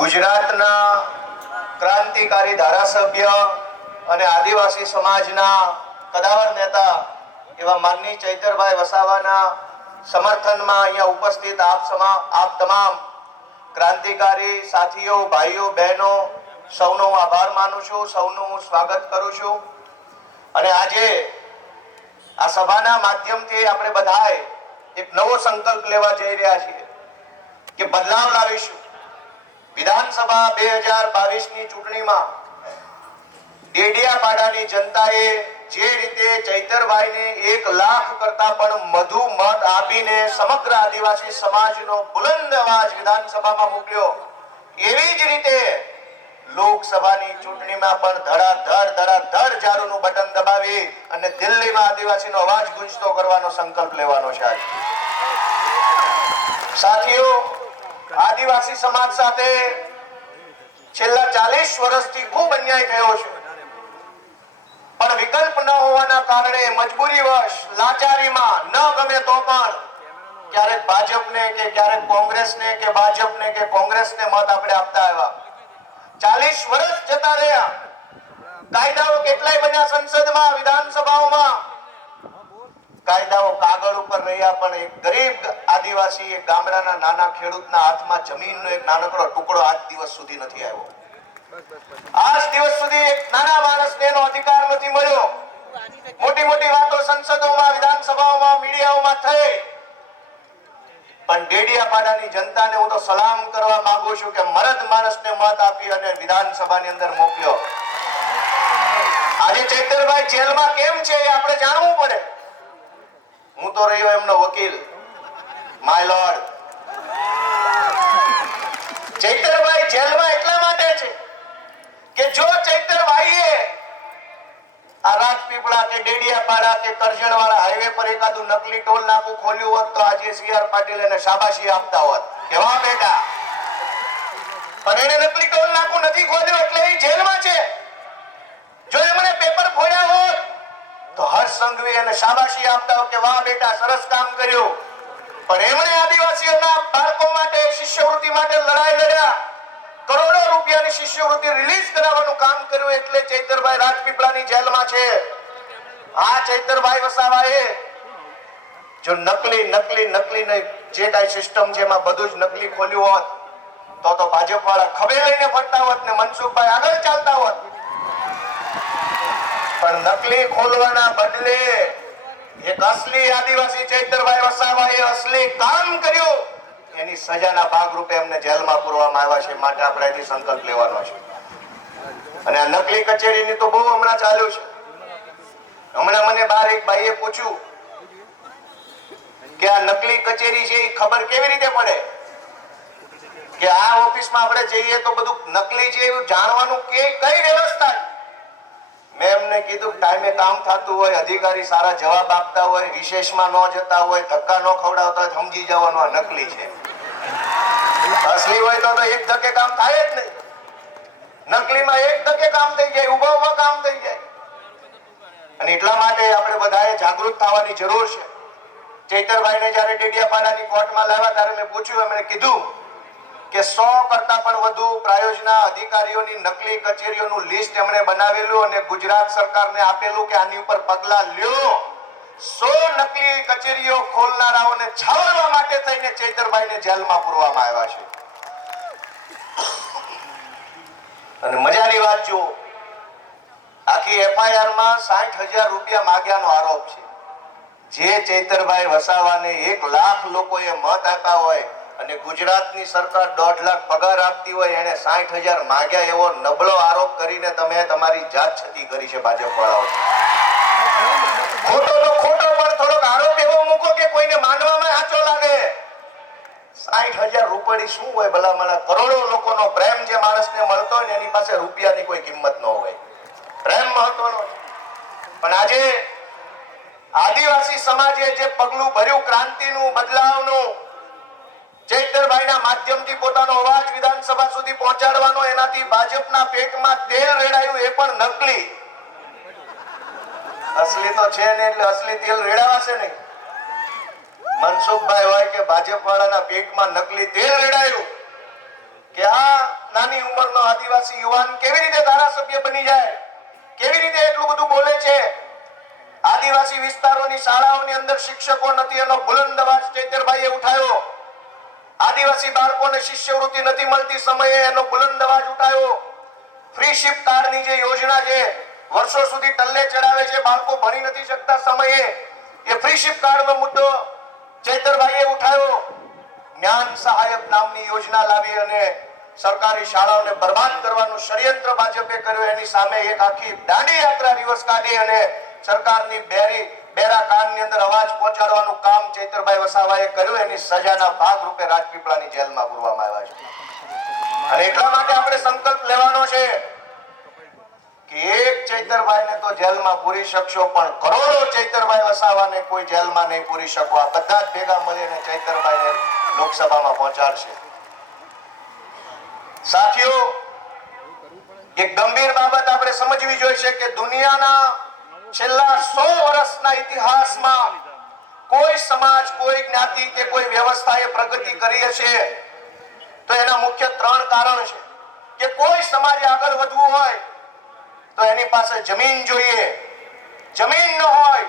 ગુજરાતના ક્રાંતિકારી ધારાસભ્ય અને આદિવાસી સમાજના કદાવર નેતા એવા માનની ચૈતરભાઈ વસાવાના સમર્થનમાં અહીંયા ઉપસ્થિત આપ તમામ ક્રાંતિકારી સાથીઓ, ભાઈઓ, બહેનો સૌનો હું આભાર માનું છું, સૌનું હું સ્વાગત કરું છું. અને આજે આ સભાના માધ્યમથી આપણે બધાએ એક નવો સંકલ્પ લેવા જઈ રહ્યા છીએ કે બદલાવ લાવીશું. વિધાનસભા 2022 ની ચૂંટણીમાં ડેડિયાપાડાની જનતાએ જે રીતે ચૈતરભાઈને 1 લાખ કરતા પણ વધુ મત આપીને સમગ્ર આદિવાસી સમાજનો બુલંદ અવાજ વિધાનસભામાં મોકલ્યો, એવી જ રીતે લોકસભાની ચૂંટણીમાં પણ ધડાધડ જારુનું બટન દબાવી અને દિલ્હીમાં આદિવાસીનો અવાજ ગુંજતો કરવાનો સંકલ્પ લેવાનો છે. સાથીઓ, આદિવાસી સમાજ સાથે છેલ્લા 40 વર્ષથી ખૂબ અન્યાય થયો છે, પણ વિકલ્પ ન હોવાના કારણે મજબૂરીવશ લાચારીમાં ન ગમે તો પણ ક્યારેક ભાજપને કે ક્યારેક કોંગ્રેસને કે ભાજપને કે કોંગ્રેસને મત આપણે આપતા આવ્યા. 40 વર્ષ જતા રહ્યા, કાયદાઓ કેટલાય બન્યા સંસદમાં, વિધાનસભાઓમાં, કાયદાઓ કાગળ ઉપર રહ્યા, પણ એક ગરીબ આદિવાસી, એક ગામડાના નાના ખેડૂતના હાથમાં જમીનનો એક નાનકડો ટુકડો આજ દિવસ સુધી નથી આવ્યો. આજ દિવસ સુધી એક નાના માણસને એનો અધિકાર નથી મળ્યો. મોટી મોટી વાતો સંસદોમાં, વિધાનસભાઓમાં, મીડિયાઓમાં થઈ, પણ ડેડિયાપાડાની જનતાને હું તો સલામ કરવા માંગુ છું કે મરદ માણસને મત આપી અને વિધાનસભાની અંદર મોકલ્યો. આજે ચૈતરભાઈ જેલમાં કેમ છે એ આપણે જાણવું પડે. હું તો રહ્યો એમનો વકીલ, માય લોર્ડ. ચૈતરભાઈ જેલમાં એટલા માટે છે કે જો ચૈતરભાઈએ આ રાજપીપળા કે ડેડિયાપાડા કે કરજણવાળા હાઈવે પર એકાદું નકલી ટોલ નાકું ખોલ્યું હોત તો આજે CR પાટીલ એને શાબાશી આપતા હોત કે વાહ બેટા. પણ એને નકલી ટોલ નાકું નથી ખોલ્યું એટલે એ જેલમાં છે. જો એમણે પેપર ફોડ્યા હોત તો હર્ષ સંઘવી એને શાબાશી આપતા હોત કે વાહ બેટા, સરસ કામ કર્યું. પણ એમણે આદિવાસીઓના બાળકો માટે શિષ્યવૃત્તિ માટે લડાઈ લડ્યા, કરોડો રૂપિયાની શિષ્યવૃત્તિ રિલીઝ કરાવવાનું કામ કર્યું, એટલે ચૈતરભાઈ રાજપીપળાની જેલમાં છે. આ ચૈતરભાઈ વસાવાએ જો નકલી જે કાંઈ સિસ્ટમ છે એમાં બધું જ નકલી ખોલ્યું હોત તો ભાજપ વાળા ખભે લઈને ફરતા હોત ને મનસુખભાઈ આગળ ચાલતા હોત. પણ નકલી ખોલવાના બદલે એક અસલી આદિવાસી ચૈતરભાઈ વસાવાએ અસલી કામ કર્યું, એની સજાના ભાગરૂપે એમને જેલમાં પૂરવામાં આવ્યા છે. માટે આપણે અહીંથી સંકલ્પ લેવાનો છે. અને આ નકલી કચેરીની તો બહુ હમણાં ચાલ્યું છે. હમણાં મને બાર એક ભાઈએ પૂછ્યું કે આ નકલી કચેરી છે એ ખબર કેવી રીતે પડે કે આ ઓફિસમાં આપણે જઈએ તો બધું નકલી છે એવું જાણવાનું કે કઈ વ્યવસ્થા? મેં એમને કીધું ટાઈમે કામ થતું હોય, અધિકારી સારા જવાબ આપતા હોય, વિશેષમાં ન જતા હોય, ધક્કા ન ખવડાવતા હોય, સમજી જવાનું આ નકલી છે. અસલી હોય તો એક ધક્કે કામ થાય જ નહીં. નકલીમાં એક ધક્કે કામ થઈ જાય, ઉભા કામ થઈ જાય. અને એટલા માટે આપણે બધાએ જાગૃત થવાની જરૂર છે. ચૈતરભાઈને જયારે ડેડિયાપાડાની કોર્ટમાં લાવ્યા ત્યારે મેં પૂછ્યું, એમણે કીધું કે 100 કરતા પણ વધુ પ્રાયોજના અધિકારીઓની નકલી કચેરીઓનું લિસ્ટ એમણે બનાવેલું અને ગુજરાત સરકારને આપેલું કે આની ઉપર પગલા લ્યો. 100 નકલી કચેરીઓ ખોલનારાઓને છાવરવા માટે થઈને ચૈતરભાઈને જેલમાં પૂરવામાં આવ્યા છે. અને મજાની વાત જો, આખી FIR માં 60,000 રૂપિયા માંગ્યાનો આરોપ છે. જે ચૈતરભાઈ વસાવાને 1 લાખ લોકોએ મત આપ્યા હોય અને ગુજરાતની સરકાર 1.5 લાખ પગાર આપતી હોય, એને 60,000 માંગ્યા એવો નબળો આરોપ કરીને તમે તમારી જાત છતી કરી છે ભાજપ વાળાઓ. ખોટો તો ખોટો, પણ થોડોક આરોપ એવો મૂકો કે કોઈને માનવામાં સાચો લાગે. 60,000 રૂપિયા શું હોય ભલામણા? કરોડો લોકોનો પ્રેમ જે માણસને મળતો હોય ને એની પાસે રૂપિયાની કોઈ કિંમત ન હોય. પ્રેમ મહત્વનો. પણ આજે આદિવાસી સમાજે જે પગલું ભર્યું ક્રાંતિનું, બદલાવનું, ચૈતરભાઈના માધ્યમથી પોતાનો અવાજ વિધાનસભા સુધી પહોંચાડવાનો, એનાથી ભાજપના પેટમાં તેલ રેડાયું, એ પણ નકલી. અસલી તો છે ને, એટલે અસલી તેલ રેડાવાશે નહીં. મનસુખભાઈ હોય કે ભાજપ વાળાના પેટમાં નકલી તેલ રેડાયું, કે આ નાની ઉંમરનો આદિવાસી યુવાન કેવી રીતે ધારાસભ્ય બની જાય, કેવી રીતે એટલું બધું બોલે છે. આદિવાસી વિસ્તારોની શાળાઓની અંદર શિક્ષકો નથી એનો બુલંદ અવાજ ચૈતરભાઈએ ઉઠાવ્યો. આદિવાસી બાળકોને શિષ્યવૃત્તિ નથી મળતી સમયે એનો બુલંદ અવાજ ઉઠાવ્યો. ફ્રી શિપ કાર્ડની જે યોજના છે વર્ષો સુધી ટલ્લે ચડાવે છે, બાળકો ભણી નથી શકતા સમયે, એ ફ્રી શિપ કાર્ડનો મુદ્દો ચૈતરભાઈએ ઉઠાવ્યો. જ્ઞાન સહાયક નામની યોજના લાવી અને સરકારી શાળાઓને બરબાદ કરવાનું ષડયંત્ર ભાજપે કર્યું. એની સામે એક આખી દાંડી યાત્રા દિવસ કાઢી અને સરકારની બેરા કાનની અંદર અવાજ પહોંચાડવાનું કામ ચૈતરભાઈ વસાવાએ કર્યું. એની સજાના ભાગરૂપે રાજપીપળાની જેલમાં પૂરવામાં આવ્યા છે. અને એટલા માટે આપણે સંકલ્પ લેવાનો છે કે એક ચૈતરભાઈને તો જેલમાં પૂરી શકશો, પણ કરોડો ચૈતરભાઈ વસાવાને કોઈ જેલમાં નહીં પૂરી શકો. આ બધા જ ભેગા મળીને ચૈતરભાઈને લોકસભામાં પહોંચાડશે. સાથીઓ, એક ગંભીર બાબત આપણે સમજવી જોઈએ કે દુનિયાના છેલ્લા 100 વર્ષના ઇતિહાસમાં કોઈ સમાજ, કોઈ જ્ઞાતિ કે કોઈ વ્યવસ્થાએ પ્રગતિ કરી હશે તો એના મુખ્ય 3 કારણ છે. કે કોઈ સમાજે આગળ વધવું હોય તો એની પાસે જમીન જોઈએ. જમીન ન હોય